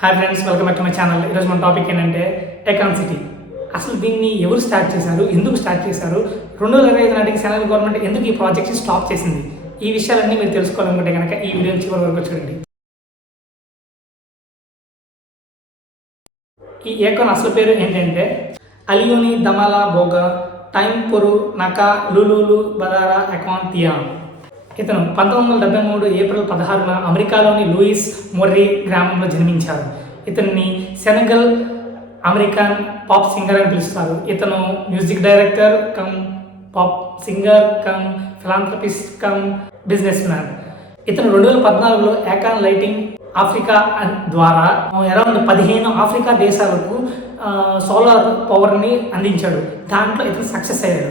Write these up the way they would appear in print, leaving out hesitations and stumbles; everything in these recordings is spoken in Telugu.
Hi friends, welcome back to my channel. ఈరోజు మన టాపిక్ ఏంటంటే ఏకాన్ సిటీ. అసలు దీన్ని ఎవరు స్టార్ట్ చేశారు, ఎందుకు స్టార్ట్ చేశారు, 2025 నాటికి సెంట్రల్ గవర్నమెంట్ ఎందుకు ఈ ప్రాజెక్ట్ని స్టాప్ చేసింది, ఈ విషయాలన్నీ మీరు తెలుసుకోవాలనుకుంటే కనుక ఈ వీడియో చివరి వరకు చూడండి. ఈ ఏకాన్ అసలు పేరు ఏంటంటే అలియోని దమాలా బోగా టైం పొరు నకా లులులు బదారా ఎకాన్ తియాన్. ఇతను 1973 ఏప్రిల్ 16న అమెరికాలోని లూయిస్ మొర్రీ గ్రామంలో జన్మించారు. ఇతన్ని సెనగల్ అమెరికన్ పాప్ సింగర్ అని పిలుస్తారు. ఇతను music director come pop singer come philanthropist come business man. ఇతను 2014లో ఏకాన్ లైటింగ్ ఆఫ్రికా ద్వారా అరౌండ్ 15 ఆఫ్రికా దేశాలకు సోలార్ పవర్ని అందించాడు. దాంట్లో ఇతను సక్సెస్ అయ్యాడు.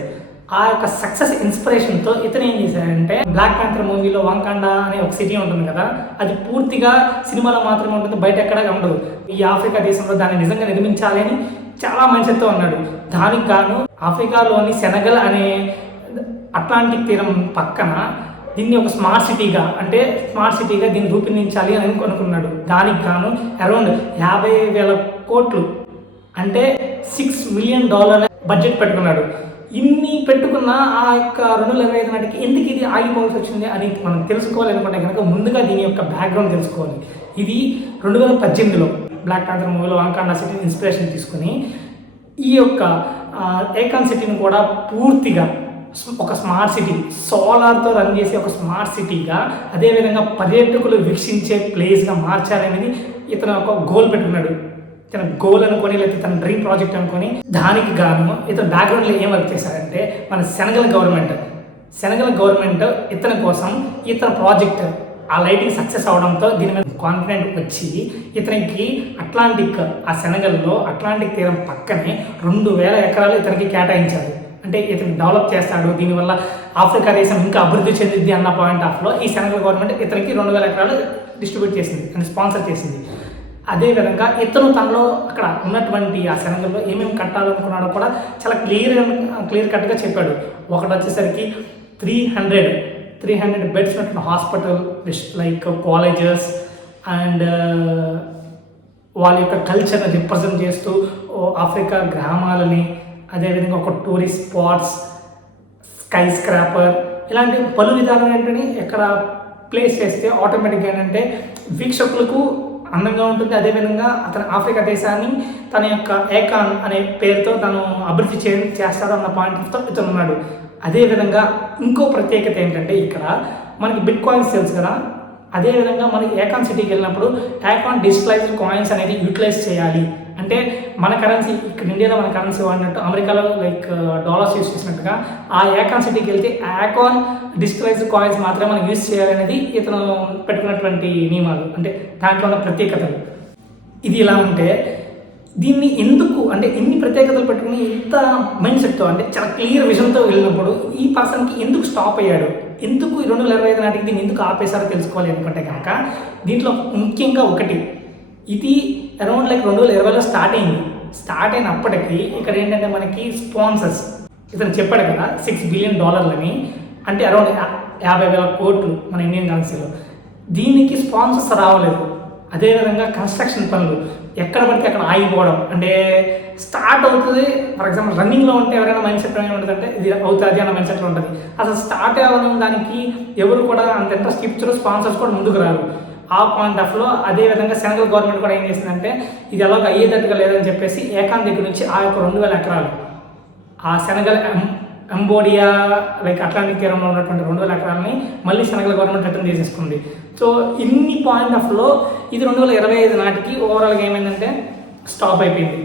ఆ యొక్క సక్సెస్ ఇన్స్పిరేషన్తో ఇతను ఏం చేశాడంటే బ్లాక్ ప్యాంథర్ మూవీలో వాంకాండా అనే ఒక సిటీ ఉంటుంది కదా, అది పూర్తిగా సినిమాలో మాత్రమే ఉంటుంది, బయట ఎక్కడ ఉండదు. ఈ ఆఫ్రికా దేశంలో దాన్ని నిజంగా నిర్మించాలి అని చాలా మైండ్సెట్తో ఉన్నాడు. దానికి గాను ఆఫ్రికాలోని సెనగల్ అనే అట్లాంటిక్ తీరం పక్కన దీన్ని ఒక స్మార్ట్ సిటీగా దీన్ని రూపొందించాలి అని అనుకున్నాడు. దానికి గాను అరౌండ్ 50,000 కోట్లు అంటే $6 మిలియన్ బడ్జెట్ పెట్టుకున్నాడు. ఇన్ని పెట్టుకున్న ఆ యొక్క 2025 నాటికి ఎందుకు ఇది ఆగిపోవాల్సి వచ్చింది అని మనం తెలుసుకోవాలనుకుంటే కనుక ముందుగా దీని యొక్క బ్యాక్గ్రౌండ్ తెలుసుకోవాలి. ఇది 2018లో బ్లాక్ ప్యాంథర్ మూవీలో వాంకాండా సిటీని ఇన్స్పిరేషన్ తీసుకుని ఈ యొక్క ఏకాన్ సిటీని కూడా పూర్తిగా ఒక స్మార్ట్ సిటీ, సోలార్తో రన్ చేసే ఒక స్మార్ట్ సిటీగా, అదేవిధంగా పర్యాటకులు వీక్షించే ప్లేస్గా మార్చాలనేది ఇతను ఒక గోల్ పెట్టుకున్నాడు. తన గోల్ అనుకొని లేకపోతే తన డ్రీమ్ ప్రాజెక్ట్ అనుకొని దానికి గాను ఇతను బ్యాక్గ్రౌండ్లో ఏం వర్క్ చేశారంటే మన సెనగల్ గవర్నమెంట్ ఇతని కోసం ఇతని ప్రాజెక్ట్ ఆ లైటింగ్ సక్సెస్ అవడంతో దీని మీద కాన్ఫిడెంట్ వచ్చి ఇతనికి అట్లాంటిక్ ఆ సెనగల్లో అట్లాంటిక్ తీరం పక్కనే 2,000 ఎకరాలు ఇతనికి కేటాయించారు. అంటే ఇతను డెవలప్ చేస్తాడు, దీనివల్ల ఆఫ్రికా దేశం ఇంకా అభివృద్ధి చెందిద్ది అన్న పాయింట్ ఆఫ్లో ఈ సెనగల్ గవర్నమెంట్ ఇతనికి 2,000 ఎకరాలు డిస్ట్రిబ్యూట్ చేసింది అంటే స్పాన్సర్ చేసింది. అదేవిధంగా ఇతను తనలో అక్కడ ఉన్నటువంటి ఆ సెనగల్లో ఏమేమి కట్టాలనుకున్నాడో కూడా చాలా క్లియర్ కట్గా చెప్పాడు. ఒకటి వచ్చేసరికి 300 బెడ్స్ ఉన్నటువంటి హాస్పిటల్, లైక్ కాలేజెస్ అండ్ వాళ్ళ యొక్క కల్చర్ని రిప్రజెంట్ చేస్తూ ఆఫ్రికా గ్రామాలని, అదేవిధంగా ఒక టూరిస్ట్ స్పాట్స్, స్కై స్క్రాపర్, ఇలాంటి పలు విధాలైనటువంటి ఎక్కడ ప్లేస్ చేస్తే ఆటోమేటిక్గా ఏంటంటే వీక్షకులకు అందంగా ఉంటుంది. అదేవిధంగా అతను ఆఫ్రికా దేశాన్ని తన యొక్క ఏకాన్ అనే పేరుతో తను అభివృద్ధి చేస్తాడు అన్న పాయింట్తో ఇతను ఉన్నాడు. అదేవిధంగా ఇంకో ప్రత్యేకత ఏంటంటే ఇక్కడ మనకి బిట్ కాయిన్స్ తెలుసు కదా, అదేవిధంగా మనకి ఏకాన్ సిటీకి వెళ్ళినప్పుడు ఏకాన్ డిజిటలైజ్డ్ కాయిన్స్ అనేది యూటిలైజ్ చేయాలి. అంటే మన కరెన్సీ ఇక్కడ ఇండియాలో మన కరెన్సీ వాడినట్టు అమెరికాలో లైక్ డాలర్స్ యూజ్ చేసినట్టుగా ఆ ఏకాన్ సిటీకి వెళ్తే ఏకాన్ డిజిటలైజ్డ్ కాయిన్స్ మాత్రమే మనం యూజ్ చేయాలనేది ఇతను పెట్టుకున్నటువంటి నియమాలు, అంటే దాంట్లో ఉన్న ప్రత్యేకతలు. ఇది ఇలా ఉంటే దీన్ని ఎందుకు అంటే ఇన్ని ప్రత్యేకతలు పెట్టుకుని ఇంత మైండ్ సెట్తో అంటే చాలా క్లియర్ విజన్తో వెళ్ళినప్పుడు ఈ పర్సన్కి ఎందుకు స్టాప్ అయ్యాడు, ఎందుకు 2025 నాటికి దీన్ని ఎందుకు ఆపేశారో తెలుసుకోవాలి అనుకుంటే కనుక దీంట్లో ముఖ్యంగా ఒకటి, ఇది అరౌండ్ లైక్ 2020లో స్టార్ట్ అయినప్పటికీ ఇక్కడ ఏంటంటే మనకి స్పాన్సర్స్ ఇతను చెప్పాడు కదా $6 బిలియన్ అని, అంటే అరౌండ్ 50,000 కోట్లు మన ఇండియన్ కరెన్సీలో. దీనికి స్పాన్సర్స్ రావలేదు. అదేవిధంగా కన్స్ట్రక్షన్ పనులు ఎక్కడ పడితే అక్కడ ఆగిపోవడం, అంటే స్టార్ట్ అవుతుంది, ఫర్ ఎగ్జాంపుల్ రన్నింగ్లో ఉంటే ఎవరైనా మైండ్ సెట్ ఏముంటుంది అంటే ఇది అవుతుంది అన్న మైండ్ సెట్లో ఉంటుంది. అసలు స్టార్ట్ అవ్వడం దానికి ఎవరు కూడా అంత ఇంట్రెస్ట్ ఇచ్చారు, స్పాన్సర్స్ కూడా ముందుకు రారు. ఆ పాయింట్ ఆఫ్లో అదేవిధంగా సెనగల్ గవర్నమెంట్ కూడా ఏం చేసిందంటే ఇది ఎలాగ అయ్యేటట్టుగా లేదని చెప్పేసి ఏకాన్ దగ్గర నుంచి ఆ యొక్క 2,000 ఎకరాలు ఆ సెనగల్ అంబోడియా లైక్ అట్లాంటిక్ తీరంలో ఉన్నటువంటి 2,000 ఎకరాలని మళ్ళీ సెనగల్ గవర్నమెంట్ రిటర్న్ చేసేసుకుంది. సో ఇన్ని పాయింట్ ఆఫ్లో ఇది 2025 నాటికి ఓవరాల్గా ఏమైందంటే స్టాప్ అయిపోయింది.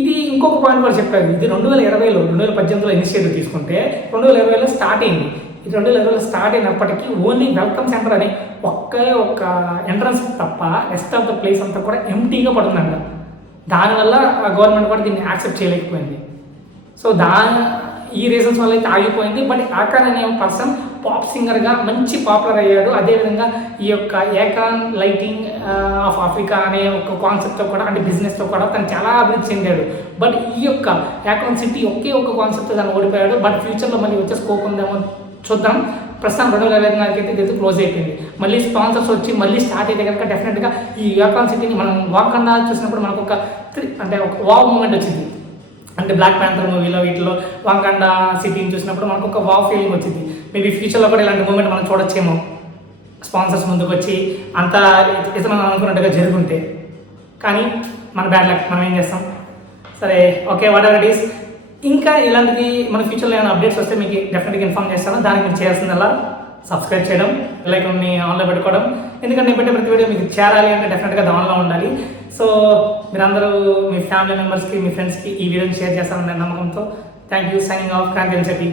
ఇది ఇంకొక పాయింట్ కూడా చెప్పారు, ఇది 2020లో 2018లో ఇనిషియేటివ్ తీసుకుంటే 2020లో స్టార్ట్ అయింది. ఇది 2020లో స్టార్ట్ అయినప్పటికీ ఓన్లీ వెల్కమ్ సెంటర్ అని ఒక్క ఎంట్రన్స్ తప్ప రెస్ట్ ఆఫ్ ద ప్లేస్ అంతా కూడా ఎంటీగా పడుతుందంట. దానివల్ల గవర్నమెంట్ కూడా దీన్ని యాక్సెప్ట్ చేయలేకపోయింది. సో ఈ రీజన్స్ వల్ల అయితే ఆగిపోయింది. బట్ ఏకాన్ అనే పర్సన్ పాప్ సింగర్గా మంచి పాపులర్ అయ్యాడు. అదేవిధంగా ఈ యొక్క ఏకాన్ లైటింగ్ ఆఫ్ ఆఫ్రికా అనే ఒక కాన్సెప్ట్తో కూడా అంటే బిజినెస్తో కూడా తను చాలా అభివృద్ధి చెందాడు. బట్ ఈ యొక్క ఏకాన్ సిటీ ఒకే ఒక కాన్సెప్ట్తో తను ఓడిపోయాడు. బట్ ఫ్యూచర్లో మళ్ళీ వచ్చే స్కోప్ ఉందేమో చూద్దాం. ప్రస్తుతం 2024కి అయితే ఇది క్లోజ్ అయిపోయింది. మళ్ళీ స్పాన్సర్స్ వచ్చి మళ్ళీ స్టార్ట్ అయితే కనుక డెఫినెట్గా ఈ యాకాన్ సిటీని మనం వాకండా చూసినప్పుడు మనకు ఒక వావ్ మూమెంట్ వచ్చింది. అంటే బ్లాక్ ప్యాంథర్ మూవీలో వీటిలో వాకండా సిటీని చూసినప్పుడు మనకు ఒక వావ్ ఫీలింగ్ వచ్చింది. మేబీ ఫ్యూచర్లో కూడా ఇలాంటి మూమెంట్ మనం చూడొచ్చేమో, స్పాన్సర్స్ ముందుకు వచ్చి అంతా ఇతను అనుకున్నట్టుగా జరుగుంటే. కానీ మన బ్యాడ్ లక్, మనం ఏం చేస్తాం. సరే, okay, what ever it is. ఇంకా ఇలాంటిది మన ఫ్యూచర్లో ఏమైనా అప్డేట్స్ వస్తే మీకు డెఫినెట్గా ఇన్ఫామ్ చేస్తాను. దానికి మీరు చేయాల్సిందల్లా సబ్స్క్రైబ్ చేయడం, బెల్ ఐకాన్ని ఆన్లో పెట్టుకోవడం. ఎందుకంటే నేను పెట్టే ప్రతి వీడియో మీకు చేరాలి అంటే డెఫినెట్గా ఆన్లో ఉండాలి. సో మీరందరూ మీ ఫ్యామిలీ మెంబర్స్కి, మీ ఫ్రెండ్స్కి ఈ వీడియోని షేర్ చేస్తారని నమ్మకంతో thank you. Signing off, Kranti అని చెప్పి.